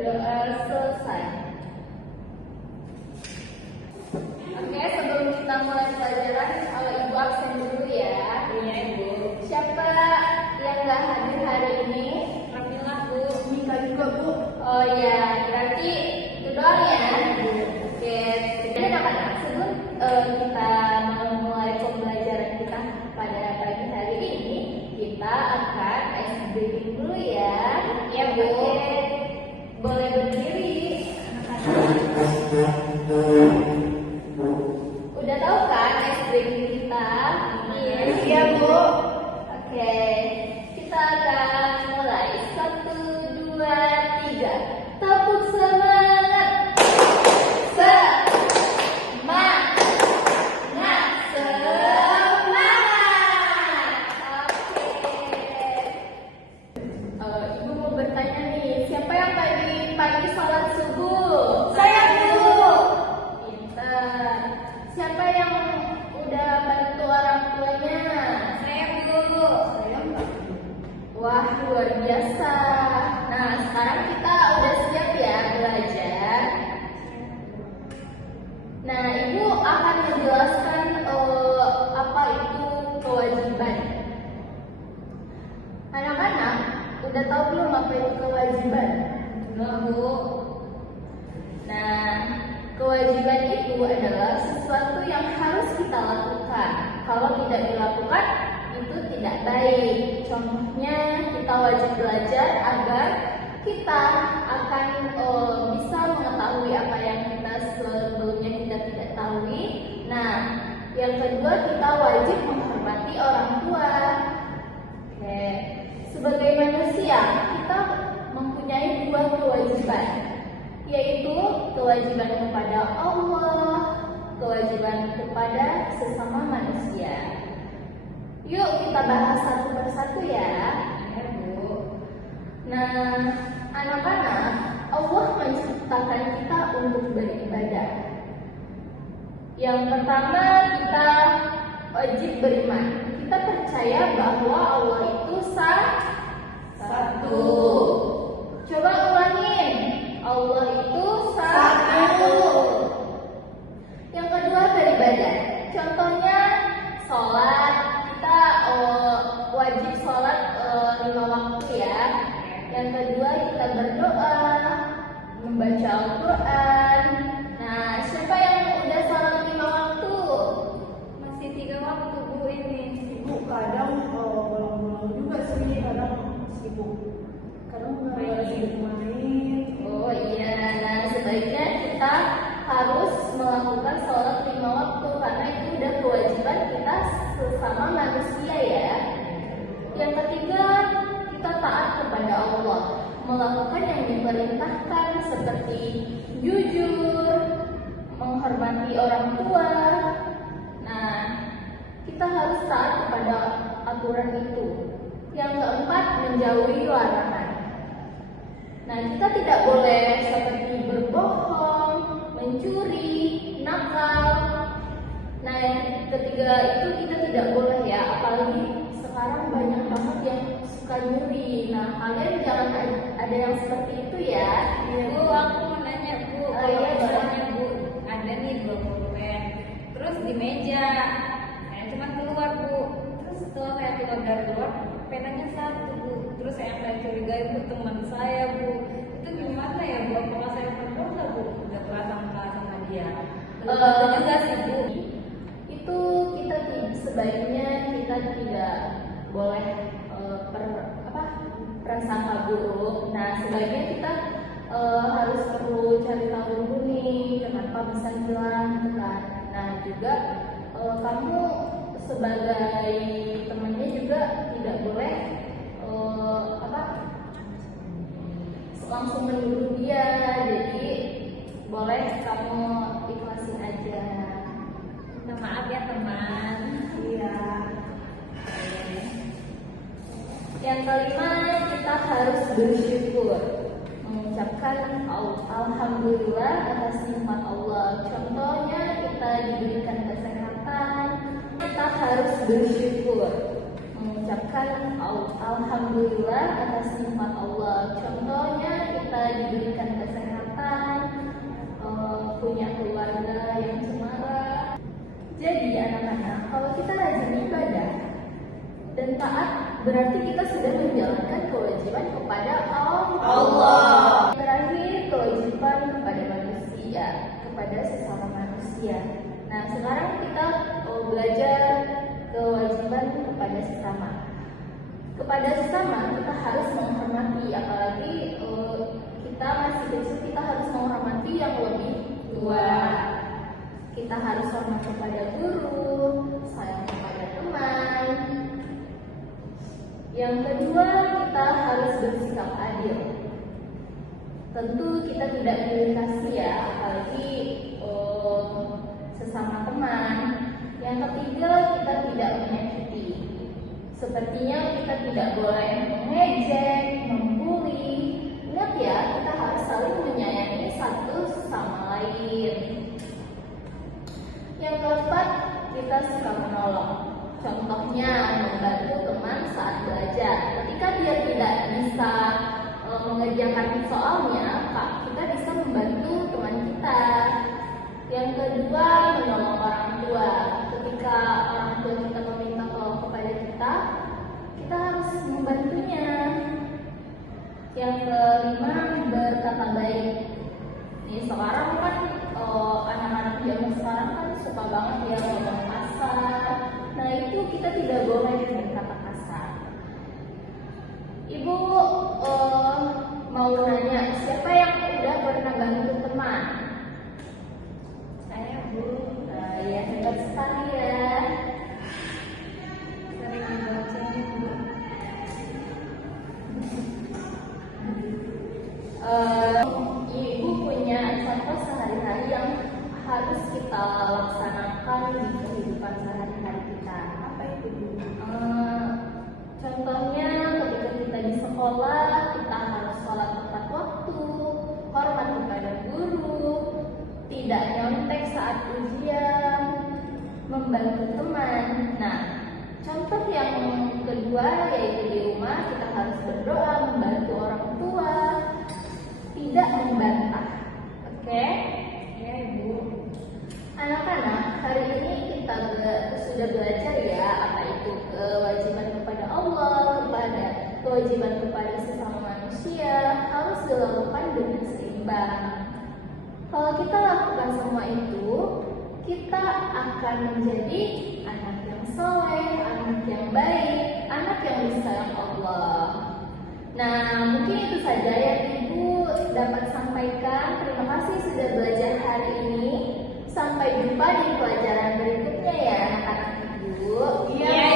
berdoa selesai. Oke, sebelum kita mulai pelajaran, Ibu absen dulu ya. Iya, Ibu. Siapa yang nggak hadir hari ini? Alhamdulillah, Bu. Mika juga, Bu. Oh ya, berarti itu doang ya. Oke, jadi anak-anak, sebelum kita memulai pembelajaran kita pada pagi hari ini, kita akan ice breaking dulu ya. Ya, Bu. Oke, boleh berdiri anak-anak. Udah tahu kan ice breaking kita? Iya. Iya, Bu. Oke, kita akan mulai. 1, 2, 3. Tepuk semangat. Semangat. Semangat. Oke. Ibu mau bertanya nih, siapa yang tadi pagi sholat subuh? Saya, Bu. Pintar. Siapa yang udah bantu orang tuanya? Saya, Bu. Wah, luar biasa. Nah, sekarang kita udah siap ya belajar. Nah, Ibu akan menjelaskan apa itu kewajiban. Anak-anak, udah tahu belum apa itu kewajiban? Enggak, Bu. Nah, kewajiban itu adalah sesuatu yang harus kita lakukan. Kalau tidak dilakukan, itu tidak baik. Contohnya, kita wajib belajar agar kita akan bisa mengetahui apa yang kita sebelumnya kita tidak tahu. Nah, yang kedua, kita wajib menghormati orang tua. Oke. Sebagai manusia, kita mempunyai dua kewajiban, yaitu kewajiban kepada Allah, kewajiban kepada sesama manusia. Yuk kita bahas satu persatu ya. Ya, Bu. Nah, anak-anak, Allah menciptakan kita untuk beribadah. Yang pertama, kita wajib beriman. Kita percaya bahwa Allah itu satu. Coba ulangin. Allah itu satu. Yang kedua, beribadah. Contohnya sholat. Kita wajib sholat 5 waktu ya. Yang kedua, kita berdoa, membaca Al-Quran. Nah, siapa yang udah sholat 5 waktu? Masih 3 waktu, Bu, ini. Ibu kadang bolong-bolong juga sih, kadang sibuk, kadang sibuk main. Oh iya, nah sebaiknya kita harus melakukan sholat 5 waktu karena itu udah kewajiban kita sesama manusia ya. Yang ketiga, kita taat kepada Allah, melakukan yang diperintahkan seperti jujur, menghormati orang tua. Nah, kita harus taat kepada aturan itu. Yang keempat, menjauhi larangan. Nah, kita tidak boleh seperti berbohong, mencuri, nakal. Nah, yang ketiga itu kita tidak boleh ya, apalagi sekarang banyak banget yang suka nyuri. Nah, kalian jangan ada yang seperti itu ya. Bu, aku mau nanya, Bu. Oh, Kalau iya, misalnya, Bu, ada nih 20 pen, terus di meja, saya cuma keluar, Bu. Terus setelah saya keluar dari luar, penanya satu, Bu. Terus yang saya curigai, Bu, teman saya, Bu. Itu gimana ya, Bu? Apakah saya berdosa, Bu? Udah prasangka sama dia. Betul juga sih, Bu. Itu kita sebaiknya kita tidak boleh prasangka buruk. Nah, sebaiknya kita harus perlu cari tahu dulu nih kenapa bisa hilang gitu kan. Nah, juga kamu sebagai temannya juga tidak boleh langsung menuduh dia. Jadi boleh kamu ikhlasin aja. Minta maaf ya, teman. Iya. Yang kelima, kita harus bersyukur, mengucapkan alhamdulillah atas nikmat Allah. Contohnya kita diberikan kesehatan, kita harus bersyukur, mengucapkan alhamdulillah atas nikmat Allah. Contohnya kita diberikan dan taat berarti kita sudah menjalankan kewajiban kepada Allah. Terakhir, kewajiban kepada manusia, kepada sesama manusia. Nah, sekarang kita belajar kewajiban kepada sesama. Kepada sesama kita harus menghormati, apalagi kita masih kecil, kita harus menghormati yang lebih tua. Kita harus hormat kepada guru, sayang kepada teman. Yang kedua, kita harus bersikap adil. Tentu kita tidak pilih kasih ya, apalagi sesama teman. Yang ketiga, kita tidak menyakiti. Sepertinya kita tidak boleh mengejek, membuli. Ingat ya, kita harus saling menyayangi satu sama lain. Yang keempat, kita suka menolong. Contohnya membantu teman saat belajar. Ketika dia tidak bisa mengerjakan soalnya, kita bisa membantu teman kita. Yang kedua, menolong orang tua. Ketika orang tua kita meminta tolong kepada kita harus membantunya. Yang kelima, berkata baik. Ini sekarang kan anak-anak zaman sekarang kan suka banget ya ngomong kasar. Nah, itu kita tidak boleh berkata kasar. Ibu mau nanya, siapa yang udah pernah bantu teman? Saya, Bu. Nah, ya hebat sekali ya. Sering dibacain, Bu. Ibu punya contoh sehari-hari yang harus kita laksanakan di kehidupan sehari-hari kita. Apa itu, Bu? Contohnya ketika kita di sekolah, kita harus sholat tepat waktu, hormat kepada guru, tidak nyontek saat ujian, membantu teman. Nah, contoh yang kedua yaitu di rumah kita harus berdoa, membantu orang tua, tidak membantah. Oke? Ya, Ibu. Anak-anak, hari ini kita sudah belajar ya apa itu kewajiban kepada Allah, kepada kewajiban kepada sesama manusia harus dilakukan dengan seimbang. Kalau kita lakukan semua itu, kita akan menjadi anak yang soleh, anak yang baik, anak yang disayang Allah. Nah, mungkin itu saja yang Ibu dapat sampaikan. Terima kasih sudah belajar hari ini. Sampai jumpa di pelajaran berikutnya ya anak-anak Ibu. Iya.